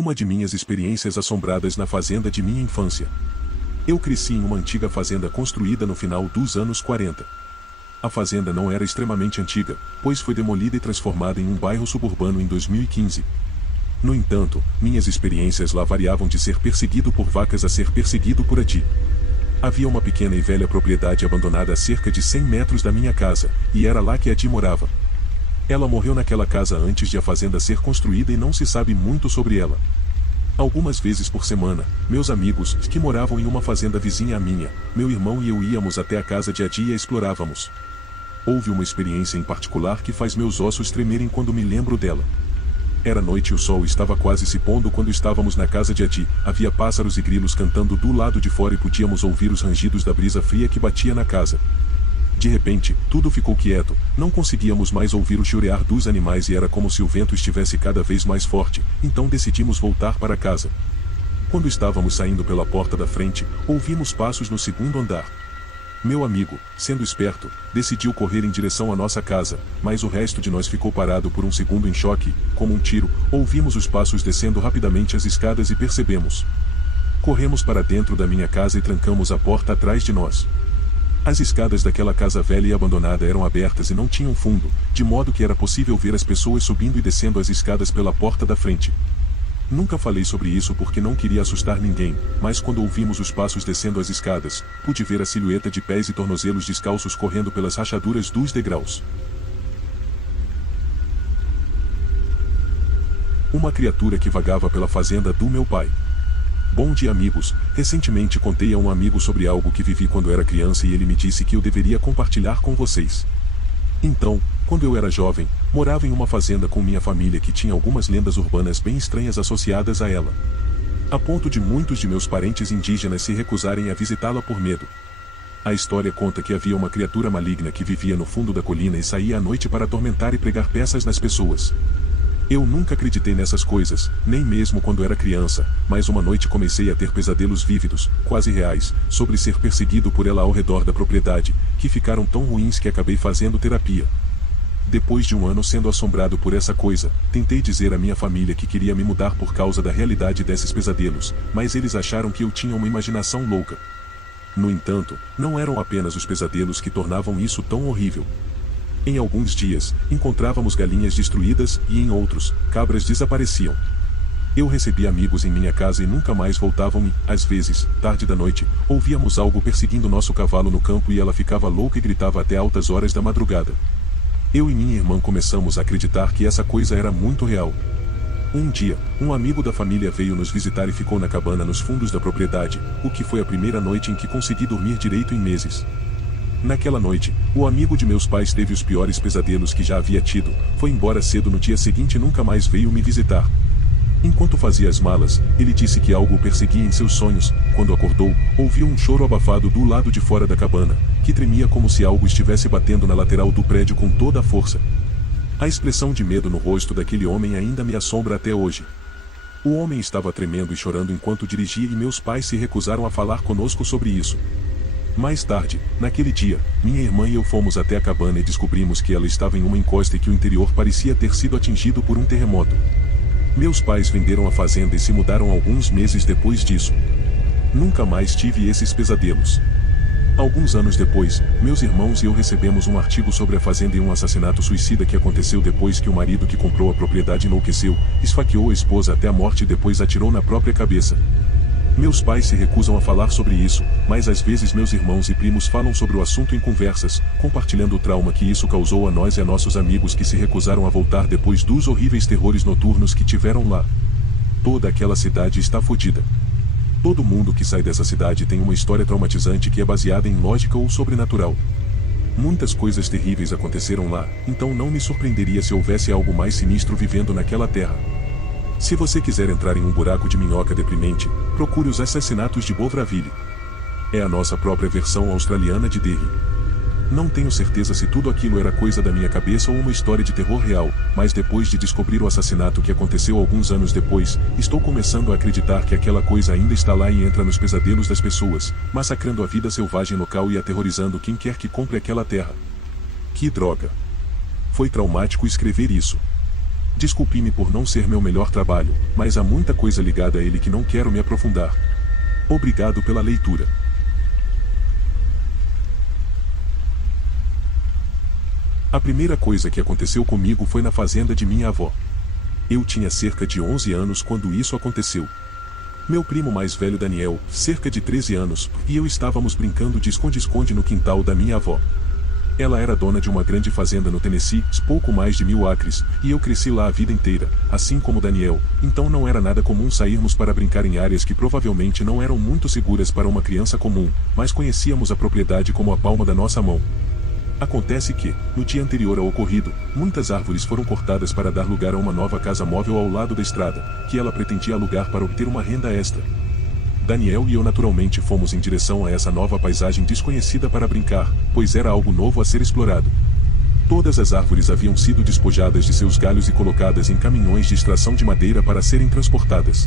Uma de minhas experiências assombradas na fazenda de minha infância. Eu cresci em uma antiga fazenda construída no final dos anos 40. A fazenda não era extremamente antiga, pois foi demolida e transformada em um bairro suburbano em 2015. No entanto, minhas experiências lá variavam de ser perseguido por vacas a ser perseguido por Adi. Havia uma pequena e velha propriedade abandonada a cerca de 100 metros da minha casa, e era lá que Adi morava. Ela morreu naquela casa antes de a fazenda ser construída e não se sabe muito sobre ela. Algumas vezes por semana, meus amigos, que moravam em uma fazenda vizinha à minha, meu irmão e eu íamos até a casa de Adi e a explorávamos. Houve uma experiência em particular que faz meus ossos tremerem quando me lembro dela. Era noite e o sol estava quase se pondo quando estávamos na casa de Adi. Havia pássaros e grilos cantando do lado de fora e podíamos ouvir os rangidos da brisa fria que batia na casa. De repente, tudo ficou quieto, não conseguíamos mais ouvir o chiurear dos animais e era como se o vento estivesse cada vez mais forte, então decidimos voltar para casa. Quando estávamos saindo pela porta da frente, ouvimos passos no segundo andar. Meu amigo, sendo esperto, decidiu correr em direção à nossa casa, mas o resto de nós ficou parado por um segundo em choque, como um tiro, ouvimos os passos descendo rapidamente as escadas e percebemos. Corremos para dentro da minha casa e trancamos a porta atrás de nós. As escadas daquela casa velha e abandonada eram abertas e não tinham fundo, de modo que era possível ver as pessoas subindo e descendo as escadas pela porta da frente. Nunca falei sobre isso porque não queria assustar ninguém, mas quando ouvimos os passos descendo as escadas, pude ver a silhueta de pés e tornozelos descalços correndo pelas rachaduras dos degraus. Uma criatura que vagava pela fazenda do meu pai. Bom dia, amigos. Recentemente contei a um amigo sobre algo que vivi quando era criança e ele me disse que eu deveria compartilhar com vocês. Então, quando eu era jovem, morava em uma fazenda com minha família que tinha algumas lendas urbanas bem estranhas associadas a ela. A ponto de muitos de meus parentes indígenas se recusarem a visitá-la por medo. A história conta que havia uma criatura maligna que vivia no fundo da colina e saía à noite para atormentar e pregar peças nas pessoas. Eu nunca acreditei nessas coisas, nem mesmo quando era criança, mas uma noite comecei a ter pesadelos vívidos, quase reais, sobre ser perseguido por ela ao redor da propriedade, que ficaram tão ruins que acabei fazendo terapia. Depois de um ano sendo assombrado por essa coisa, tentei dizer à minha família que queria me mudar por causa da realidade desses pesadelos, mas eles acharam que eu tinha uma imaginação louca. No entanto, não eram apenas os pesadelos que tornavam isso tão horrível. Em alguns dias, encontrávamos galinhas destruídas e em outros, cabras desapareciam. Eu recebia amigos em minha casa e nunca mais voltavam e, às vezes, tarde da noite, ouvíamos algo perseguindo nosso cavalo no campo e ela ficava louca e gritava até altas horas da madrugada. Eu e minha irmã começamos a acreditar que essa coisa era muito real. Um dia, um amigo da família veio nos visitar e ficou na cabana nos fundos da propriedade, o que foi a primeira noite em que consegui dormir direito em meses. Naquela noite, o amigo de meus pais teve os piores pesadelos que já havia tido, foi embora cedo no dia seguinte e nunca mais veio me visitar. Enquanto fazia as malas, ele disse que algo o perseguia em seus sonhos. Quando acordou, ouviu um choro abafado do lado de fora da cabana, que tremia como se algo estivesse batendo na lateral do prédio com toda a força. A expressão de medo no rosto daquele homem ainda me assombra até hoje. O homem estava tremendo e chorando enquanto dirigia e meus pais se recusaram a falar conosco sobre isso. Mais tarde, naquele dia, minha irmã e eu fomos até a cabana e descobrimos que ela estava em uma encosta e que o interior parecia ter sido atingido por um terremoto. Meus pais venderam a fazenda e se mudaram alguns meses depois disso. Nunca mais tive esses pesadelos. Alguns anos depois, meus irmãos e eu recebemos um artigo sobre a fazenda e um assassinato suicida que aconteceu depois que o marido que comprou a propriedade enlouqueceu, esfaqueou a esposa até a morte e depois atirou na própria cabeça. Meus pais se recusam a falar sobre isso, mas às vezes meus irmãos e primos falam sobre o assunto em conversas, compartilhando o trauma que isso causou a nós e a nossos amigos que se recusaram a voltar depois dos horríveis terrores noturnos que tiveram lá. Toda aquela cidade está fodida. Todo mundo que sai dessa cidade tem uma história traumatizante que é baseada em lógica ou sobrenatural. Muitas coisas terríveis aconteceram lá, então não me surpreenderia se houvesse algo mais sinistro vivendo naquela terra. Se você quiser entrar em um buraco de minhoca deprimente, procure os assassinatos de Bovraville. É a nossa própria versão australiana de Derry. Não tenho certeza se tudo aquilo era coisa da minha cabeça ou uma história de terror real, mas depois de descobrir o assassinato que aconteceu alguns anos depois, estou começando a acreditar que aquela coisa ainda está lá e entra nos pesadelos das pessoas, massacrando a vida selvagem local e aterrorizando quem quer que compre aquela terra. Que droga! Foi traumático escrever isso. Desculpe-me por não ser meu melhor trabalho, mas há muita coisa ligada a ele que não quero me aprofundar. Obrigado pela leitura. A primeira coisa que aconteceu comigo foi na fazenda de minha avó. Eu tinha cerca de 11 anos quando isso aconteceu. Meu primo mais velho Daniel, cerca de 13 anos, e eu estávamos brincando de esconde-esconde no quintal da minha avó. Ela era dona de uma grande fazenda no Tennessee, pouco mais de 1000 acres, e eu cresci lá a vida inteira, assim como Daniel, então não era nada comum sairmos para brincar em áreas que provavelmente não eram muito seguras para uma criança comum, mas conhecíamos a propriedade como a palma da nossa mão. Acontece que, no dia anterior ao ocorrido, muitas árvores foram cortadas para dar lugar a uma nova casa móvel ao lado da estrada, que ela pretendia alugar para obter uma renda extra. Daniel e eu naturalmente fomos em direção a essa nova paisagem desconhecida para brincar, pois era algo novo a ser explorado. Todas as árvores haviam sido despojadas de seus galhos e colocadas em caminhões de extração de madeira para serem transportadas.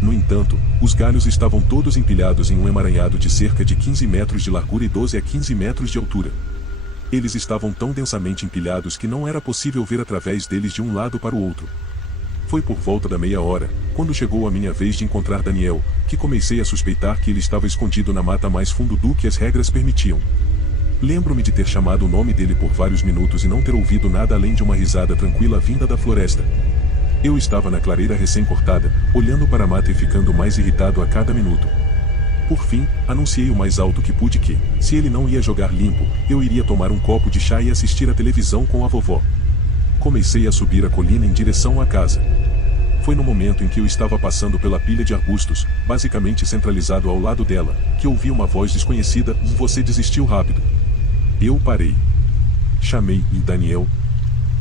No entanto, os galhos estavam todos empilhados em um emaranhado de cerca de 15 metros de largura e 12 a 15 metros de altura. Eles estavam tão densamente empilhados que não era possível ver através deles de um lado para o outro. Foi por volta da meia hora, quando chegou a minha vez de encontrar Daniel, que comecei a suspeitar que ele estava escondido na mata mais fundo do que as regras permitiam. Lembro-me de ter chamado o nome dele por vários minutos e não ter ouvido nada além de uma risada tranquila vinda da floresta. Eu estava na clareira recém-cortada, olhando para a mata e ficando mais irritado a cada minuto. Por fim, anunciei o mais alto que pude que, se ele não ia jogar limpo, eu iria tomar um copo de chá e assistir a televisão com a vovó. Comecei a subir a colina em direção à casa. Foi no momento em que eu estava passando pela pilha de arbustos, basicamente centralizado ao lado dela, que ouvi uma voz desconhecida: "Você desistiu rápido." Eu parei. Chamei o Daniel.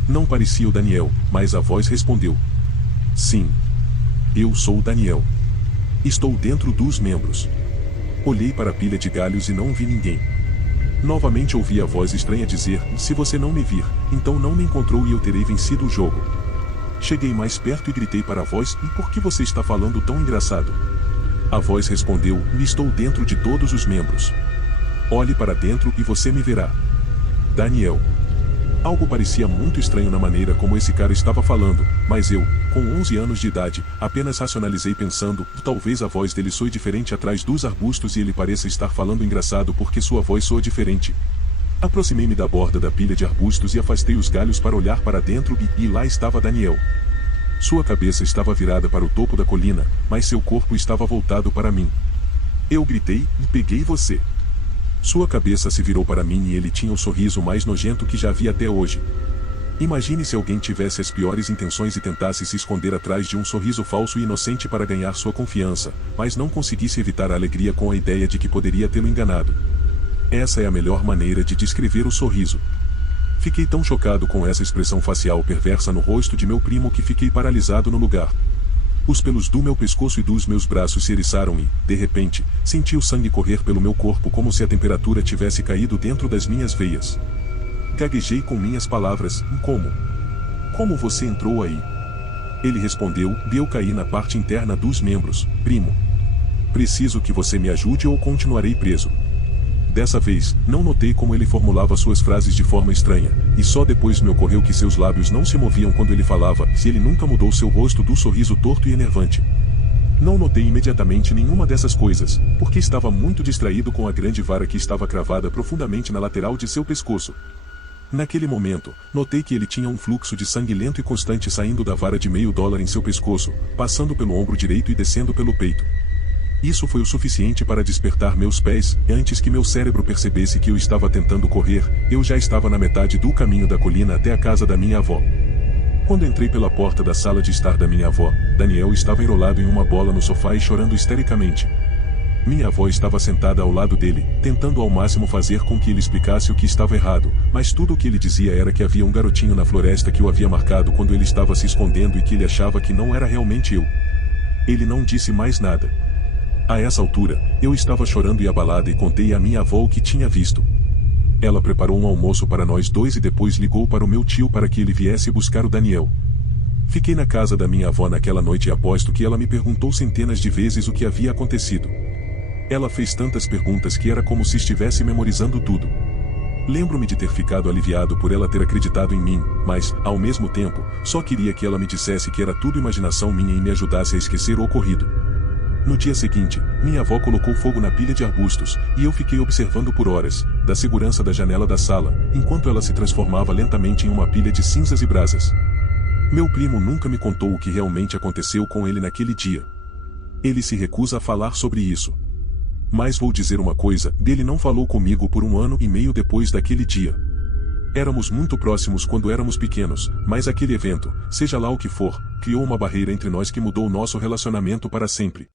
Não parecia o Daniel, mas a voz respondeu: "Sim. Eu sou o Daniel. Estou dentro dos membros." Olhei para a pilha de galhos e não vi ninguém. Novamente ouvi a voz estranha dizer: "Se você não me vir, então não me encontrou e eu terei vencido o jogo." Cheguei mais perto e gritei para a voz: "E por que você está falando tão engraçado?" A voz respondeu: "Estou dentro de todos os membros. Olhe para dentro e você me verá." Daniel. Algo parecia muito estranho na maneira como esse cara estava falando, mas eu, com 11 anos de idade, apenas racionalizei pensando: talvez a voz dele soe diferente atrás dos arbustos e ele pareça estar falando engraçado porque sua voz soa diferente. Aproximei-me da borda da pilha de arbustos e afastei os galhos para olhar para dentro e lá estava Daniel. Sua cabeça estava virada para o topo da colina, mas seu corpo estava voltado para mim. Eu gritei: "Peguei você." Sua cabeça se virou para mim e ele tinha o sorriso mais nojento que já vi até hoje. Imagine se alguém tivesse as piores intenções e tentasse se esconder atrás de um sorriso falso e inocente para ganhar sua confiança, mas não conseguisse evitar a alegria com a ideia de que poderia tê-lo enganado. Essa é a melhor maneira de descrever o sorriso. Fiquei tão chocado com essa expressão facial perversa no rosto de meu primo que fiquei paralisado no lugar. Os pelos do meu pescoço e dos meus braços se eriçaram e, de repente, senti o sangue correr pelo meu corpo como se a temperatura tivesse caído dentro das minhas veias. Gaguejei com minhas palavras: "Como? Como você entrou aí?" Ele respondeu: "Eu caí na parte interna dos membros, primo. Preciso que você me ajude ou continuarei preso." Dessa vez, não notei como ele formulava suas frases de forma estranha, e só depois me ocorreu que seus lábios não se moviam quando ele falava, se ele nunca mudou seu rosto do sorriso torto e enervante. Não notei imediatamente nenhuma dessas coisas, porque estava muito distraído com a grande vara que estava cravada profundamente na lateral de seu pescoço. Naquele momento, notei que ele tinha um fluxo de sangue lento e constante saindo da vara de $1/2 em seu pescoço, passando pelo ombro direito e descendo pelo peito. Isso foi o suficiente para despertar meus pés, e antes que meu cérebro percebesse que eu estava tentando correr, eu já estava na metade do caminho da colina até a casa da minha avó. Quando entrei pela porta da sala de estar da minha avó, Daniel estava enrolado em uma bola no sofá e chorando histericamente. Minha avó estava sentada ao lado dele, tentando ao máximo fazer com que ele explicasse o que estava errado, mas tudo o que ele dizia era que havia um garotinho na floresta que o havia marcado quando ele estava se escondendo e que ele achava que não era realmente eu. Ele não disse mais nada. A essa altura, eu estava chorando e abalada e contei à minha avó o que tinha visto. Ela preparou um almoço para nós dois e depois ligou para o meu tio para que ele viesse buscar o Daniel. Fiquei na casa da minha avó naquela noite e aposto que ela me perguntou centenas de vezes o que havia acontecido. Ela fez tantas perguntas que era como se estivesse memorizando tudo. Lembro-me de ter ficado aliviado por ela ter acreditado em mim, mas, ao mesmo tempo, só queria que ela me dissesse que era tudo imaginação minha e me ajudasse a esquecer o ocorrido. No dia seguinte, minha avó colocou fogo na pilha de arbustos, e eu fiquei observando por horas, da segurança da janela da sala, enquanto ela se transformava lentamente em uma pilha de cinzas e brasas. Meu primo nunca me contou o que realmente aconteceu com ele naquele dia. Ele se recusa a falar sobre isso. Mas vou dizer uma coisa, ele não falou comigo por 1 ano e meio depois daquele dia. Éramos muito próximos quando éramos pequenos, mas aquele evento, seja lá o que for, criou uma barreira entre nós que mudou nosso relacionamento para sempre.